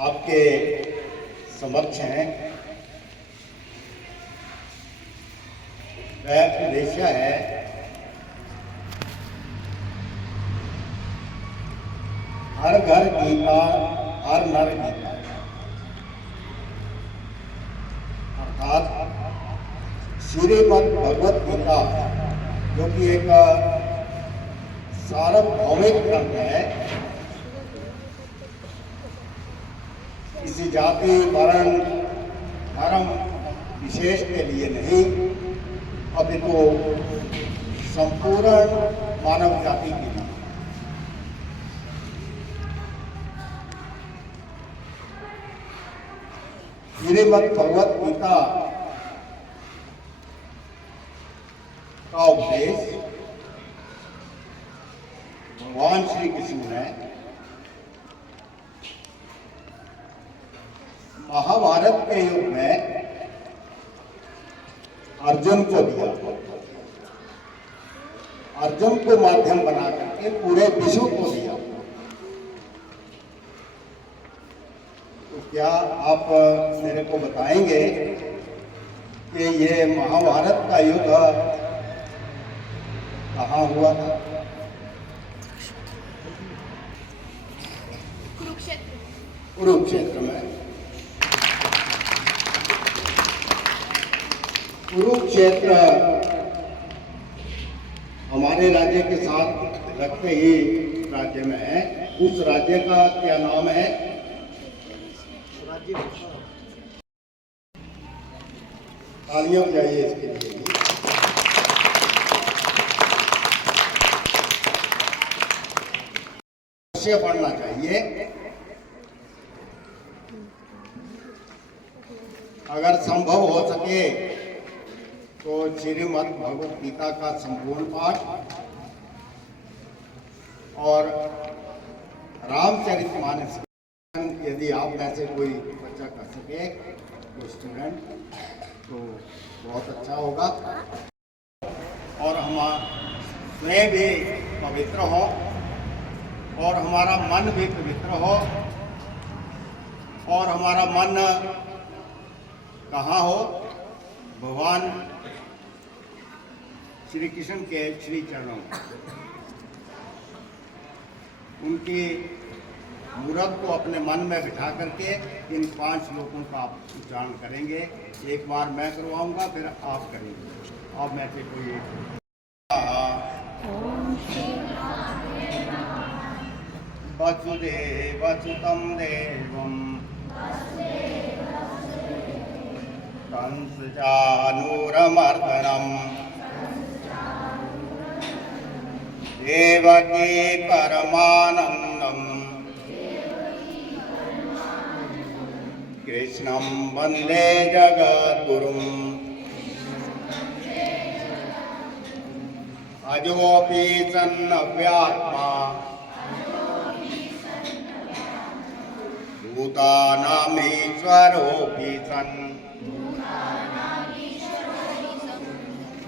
आपके समक्ष हैं। वह उद्देश्य है हर घर गीता हर नर गीता, अर्थात श्रीमद् भगवत गीता जो कि एक सार्वभौमिक ग्रंथ है, किसी जाति वर्ण धर्म विशेष के लिए नहीं, अपितु संपूर्ण मानव जाति के लिए। श्रीमद् भगवत गीता का उपदेश भगवान श्री कृष्ण ने महाभारत के युग में अर्जुन को दिया। अर्जुन को माध्यम बना करके पूरे विश्व को दिया। तो क्या आप मेरे को बताएंगे कि ये महाभारत का युद्ध कहाँ हुआ था? कुरुक्षेत्र में। कुरुक्षेत्र हमारे राज्य के साथ लगते ही राज्य में है। उस राज्य का क्या नाम है? तालियां बजाइए इसके लिए। पढ़ना चाहिए। अगर संभव हो सके तो श्रीमद् भगवत गीता का संपूर्ण पाठ और रामचरितमानस, यदि आप में से कोई बच्चा कर सके तो स्टूडेंट, तो बहुत अच्छा होगा। और हम स्वयं भी पवित्र हो और हमारा मन भी पवित्र हो, और हमारा मन कहाँ हो? भगवान श्री कृष्ण के श्री चरणों में। उनकी मूर्त को अपने मन में बिठा करके इन 5 श्लोकों का आप उच्चारण करेंगे। एक बार मैं करवाऊंगा, फिर आप करेंगे। आप में से कोई वसुदेवसुतं देवं कंसचानूरमर्दनं देवकी परमानन्दं कृष्णं वन्दे जगद्गुरुम् अजोऽपि सन्नव्यात्मा भूतानामीश्वरोऽपि सन्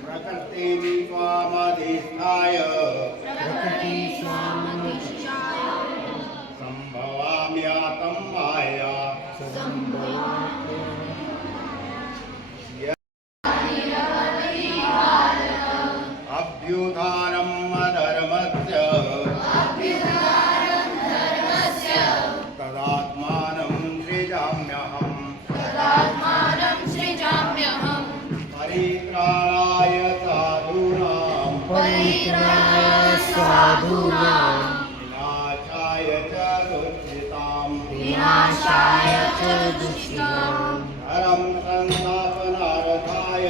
प्रकृतिं स्वामधिष्ठाय सम्भवाम्यातं माया अभ्युत्थानम् अधर्मस्य तदात्मानं सृजाम्यहम् परित्राणाय साधूनां विनाशाय च दुष्कृताम् धर्म संस्थापनार्थाय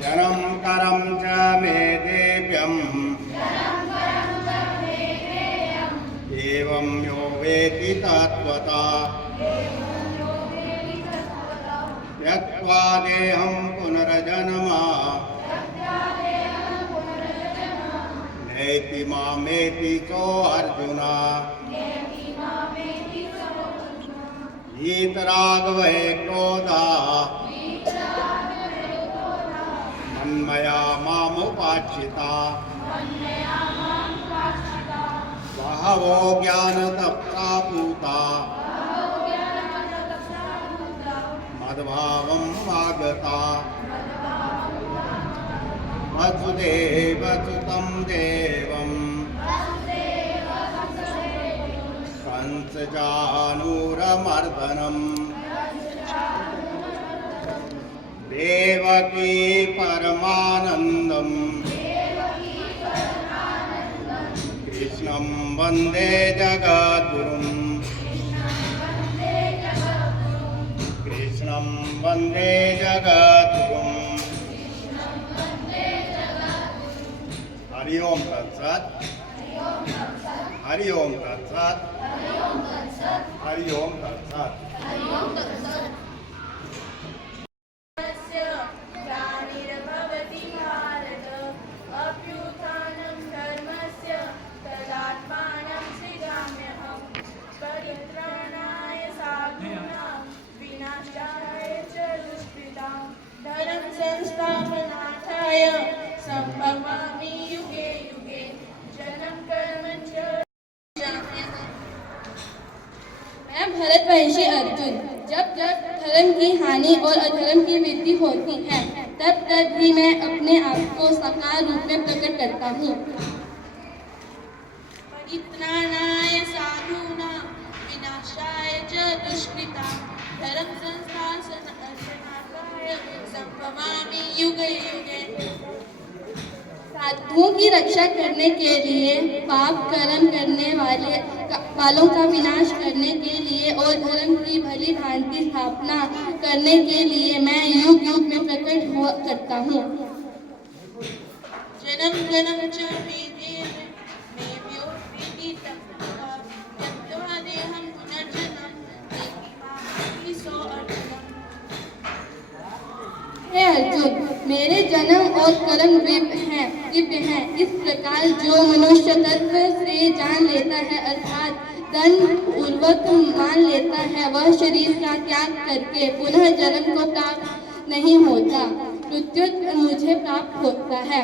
जनं करं च मे देव्यम् एवं यो वेति तत्त्वता त्यक्त्वा देहं पुनर्जन्म नैति मामेति चोऽर्जुना वीतरागवै क्रोधा मन्मया मामुपाश्रिता बहवो ज्ञानतप्ता भूता मद्भावं आगता वसुदेवसुतं देवं कंसचाणूरमर्दनम् देवकी परमानन्दम् कृष्णं वन्दे जगद्गुरुम् कृष्णं वन्दे जगद्गुरुम्। हरि ओम तत्सत्। हरि ओम तत्सत्। हरि ओम तत्सत्। ग्लानिर्भवति भारत अभ्युत्थानं धर्मस्य तदात्मानं सृजाम्यहम् परित्राणाय साधूनां विनाशाय च दुष्कृतां धर्म संस्थापनार्थाय सम्भवामि युगे युगे जन्म कर्म च मैं भरतवंशी अर्जुन, जब जब धर्म की हानि और अधर्म की वृद्धि होती है तब तब ही मैं अपने आप को साकार रूप में प्रकट करता हूँ। परित्राणाय साधूनां विनाशाय च दुष्कृतां धर्म संस्थापनार्थाय सम्भवामि युगे युगे। साधुओं की रक्षा करने के लिए, पाप कर्म करने वालों का विनाश करने के लिए और धर्म की भली भांति स्थापना करने के लिए मैं युग युग में प्रकट हुआ करता हूँ। जन्म जन्म च हे अर्जुन, मेरे जन्म और कर्म दिव्य हैं। इस प्रकार जो मनुष्य तत्व से जान लेता है अर्थात धन पूर्वक मान लेता है, वह शरीर का त्याग करके पुनः जन्म को प्राप्त नहीं होता, मृत्यु मुझे प्राप्त होता है।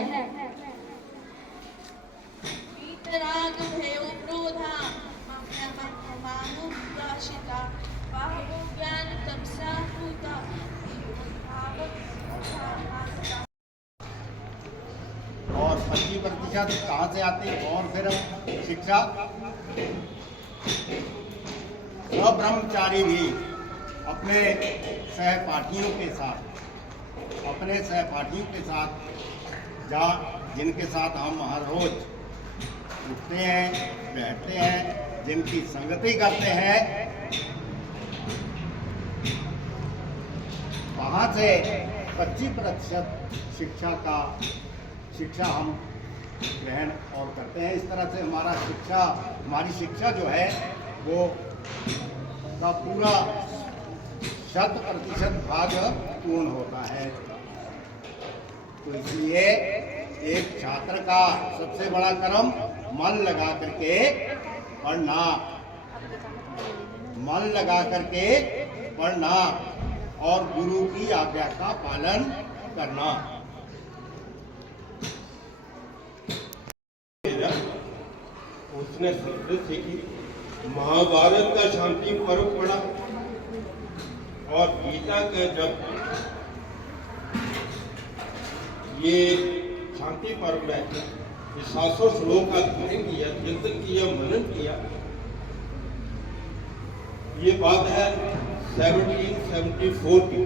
और 25% कहाँ से आती है? और फिर शिक्षा ब्रह्मचारी भी अपने सहपाठियों के साथ जिनके साथ हम हर रोज उठते हैं, बैठते हैं, जिनकी संगति करते हैं, वहाँ से 25% शिक्षा हम ग्रहण और करते हैं। इस तरह से हमारी शिक्षा जो है वो का पूरा 100% भाग पूर्ण होता है। तो इसलिए एक छात्र का सबसे बड़ा कर्म मन लगा करके पढ़ना और गुरु की आज्ञा का पालन करना। उसने सबसे सीखी, महाभारत का शांति पर्व पढ़ा और गीता का जब ये शांति पर्व में 700 श्लोक का अध्ययन किया, चिंतन किया, मनन किया। ये बात है 1774 की,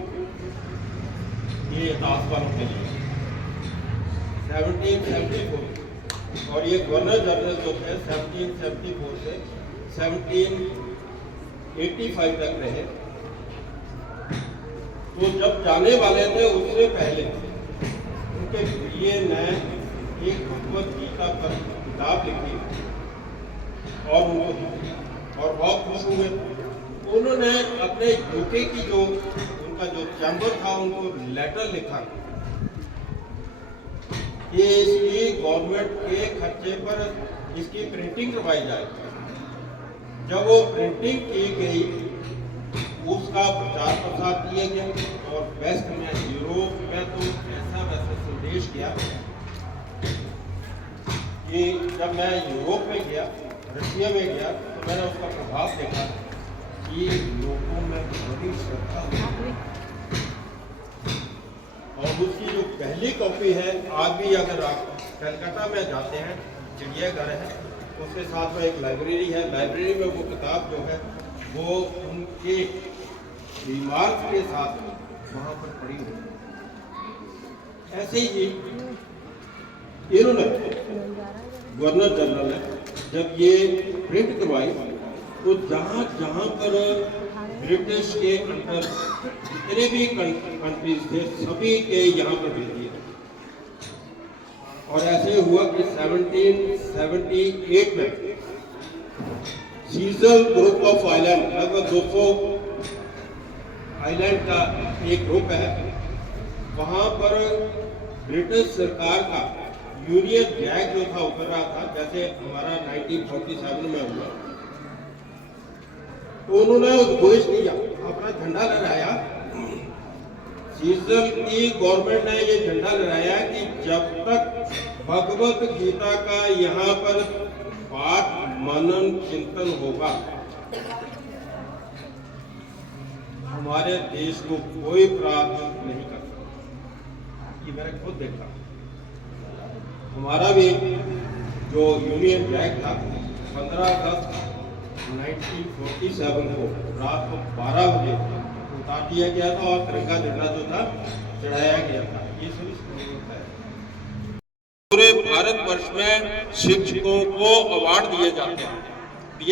ये इतिहास वालों के लिए 1774। और ये गवर्नर जनरल जो थे 1774 से 1785 तक रहे। तो जब जाने वाले थे उससे पहले उनके प्रिय ने एक भगवत गीता पर किताब लिखी और उनको दी और बहुत खुश हुए। उन्होंने अपने यूके की उनका जो चैम्बर था उनको लेटर लिखा कि इसकी गवर्नमेंट के खर्चे पर इसकी प्रिंटिंग करवाई जाए। जब वो प्रिंटिंग की गई उसका प्रचार प्रसार किया गया और वेस्ट में यूरोप में तो ऐसा वैसा संदेश गया कि जब मैं यूरोप में गया, रशिया में गया, तो मैंने उसका प्रभाव देखा कि लोगों में बड़ी श्रद्धा हुई। और उसकी जो पहली कॉपी है, आज भी अगर आप कलकत्ता में जाते हैं, चिड़ियाघर है, उसके साथ में एक लाइब्रेरी है, लाइब्रेरी में वो किताब जो है वो उनके रिमार्क के साथ वहाँ पर पड़ी हुई है। ऐसे ही इन्होंने गवर्नर जनरल ने जब ये प्रिंट करवाई तो जहाँ जहाँ पर ब्रिटिश के अंडर जितने भी कंट्रीज थे सभी के यहाँ पर भेज दिए। और ऐसे हुआ कि 1778 में सीजल ग्रुप ऑफ आइलैंड, लगभग 200 आइलैंड का एक ग्रुप है, वहाँ पर ब्रिटिश सरकार का यूनियन जैक जो था उतर रहा था, जैसे हमारा 1947 में हुआ। तो उन्होंने उद्घोष किया, अपना झंडा लहराया। सीजल की गवर्नमेंट ने ये झंडा लहराया कि जब तक भगवत गीता का यहाँ पर पाठ मनन चिंतन होगा, हमारे देश को कोई पराजित नहीं कर सकता। ये मैंने खुद देखा। हमारा भी जो यूनियन जैक था 15 अगस्त 1947 को रात को 12 बजे उतार दिया गया था और तिरंगा झंडा जो था चढ़ाया गया था। ये सभी होता है। पूरे भारतवर्ष में शिक्षकों को अवार्ड दिए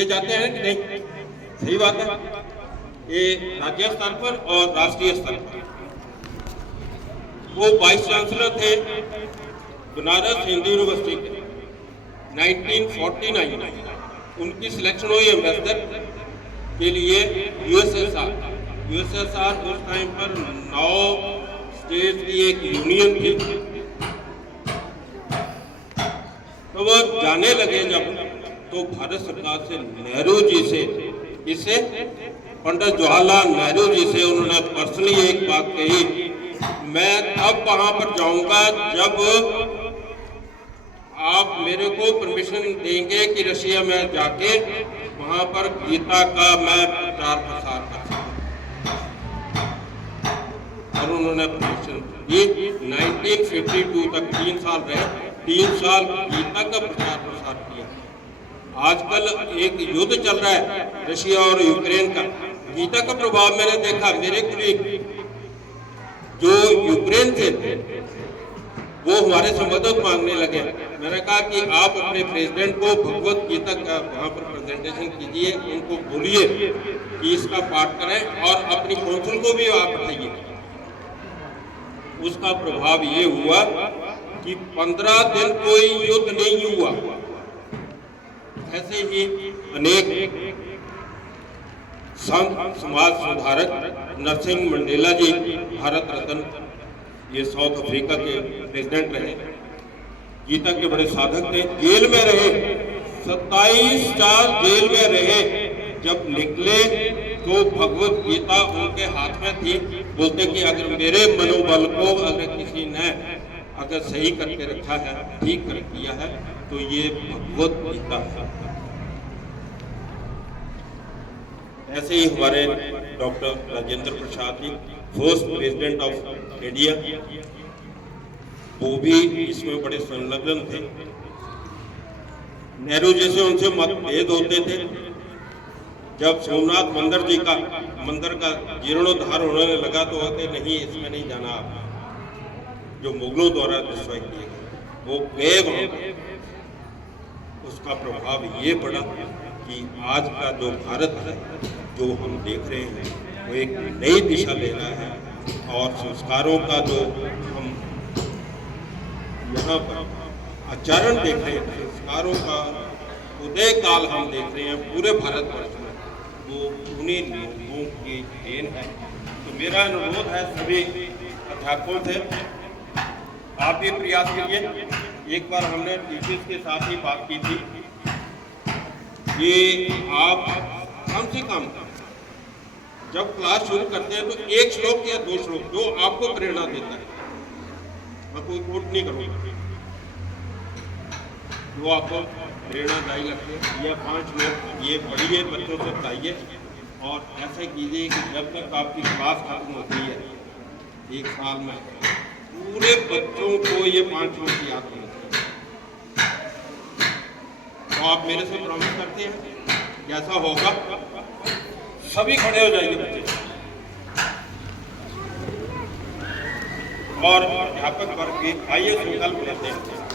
जाते हैं कि नहीं? सही बात है। ये राज्य स्तर पर और राष्ट्रीय स्तर पर। वो वाइस चांसलर थे बनारस हिंदू यूनिवर्सिटी के 1949। उनकी सिलेक्शन हुई एम्बेसडर के लिए यूएसएसआर उस टाइम पर 9 स्टेट की एक यूनियन थी। तो वो जाने लगे जब, तो भारत सरकार से नेहरू जी से, इसे पंडित जवाहरलाल नेहरू जी से उन्होंने पर्सनली एक बात कही, मैं तब वहां पर जाऊंगा जब आप मेरे को परमिशन देंगे कि रशिया में जाके वहां पर गीता का मैं प्रचार प्रसार कर सकूं। और उन्होंने परमिशन दी। 1952 तक 3 साल रहे, 3 साल गीता का प्रचार प्रसार किया। आजकल एक युद्ध चल रहा है रशिया और यूक्रेन का। गीता का प्रभाव मैंने देखा। मेरे कुछ जो यूक्रेन थे वो हमारे से मदद मांगने लगे। मैंने कहा कि आप अपने प्रेसिडेंट को भगवत गीता का वहाँ पर प्रेजेंटेशन कीजिए, उनको बोलिए कि इसका पाठ करें और अपनी कौंसिल को भी आप बताइए। उसका प्रभाव ये हुआ कि 15 दिन कोई युद्ध नहीं हुआ। ऐसे ही अनेक संत समाज सुधारक, नरसिंह मंडेला जी भारत रत्न, ये साउथ अफ्रीका के प्रेसिडेंट रहे, गीता के बड़े साधक थे, जेल में रहे, 27 साल जेल में रहे। जब निकले तो भगवत गीता उनके हाथ में थी। बोलते कि अगर मेरे मनोबल को अगर किसी ने अगर सही करके रखा है, ठीक कर किया है, तो ये भगवत गीता है। ऐसे ही हमारे doctor Rajendra Prasad ji, first president of India, वो भी इसमें बड़े संलग्न थे। नेहरू जी से उनसे मतभेद होते थे। जब सोमनाथ मंदिर का जीर्णोद्धार होने लगा तो कहते नहीं, इसमें नहीं जाना आप, जो मुगलों द्वारा डिस्ट्रॉय किए गए, वो गए वहां पर। उसका प्रभाव ये पड़ा कि आज का जो भारत है, जो हम देख रहे हैं, वो एक नई दिशा ले रहा है। और संस्कारों का जो हम यहाँ पर आचरण देख रहे हैं, संस्कारों का उदय काल हम देख रहे हैं पूरे भारतवर्ष में, वो उन्हीं लोगों की देन है। तो मेरा अनुरोध है सभी अध्यापकों से, आप भी प्रयास करिए। एक बार हमने टीचर्स के साथ ही बात की थी कि आप कम से कम जब क्लास शुरू करते हैं तो 1 श्लोक या 2 श्लोक जो आपको प्रेरणा देता है, मैं कोई कोट नहीं करूँगा, जो आपको प्रेरणादायी लगते हैं, या 5 श्लोक ये पढ़िए, बच्चों से बताइए। और ऐसे कीजिए कि जब तक आपकी क्लास खत्म होती है 1 साल में, पूरे बच्चों को ये 5 श्लोक याद होने चाहिए। तो आप मेरे से प्रॉमिस करते हैं कि ऐसा होगा? सभी खड़े हो जाइए बच्चे और अध्यापक वर्ग भी आइए संकल्प लेते हैं।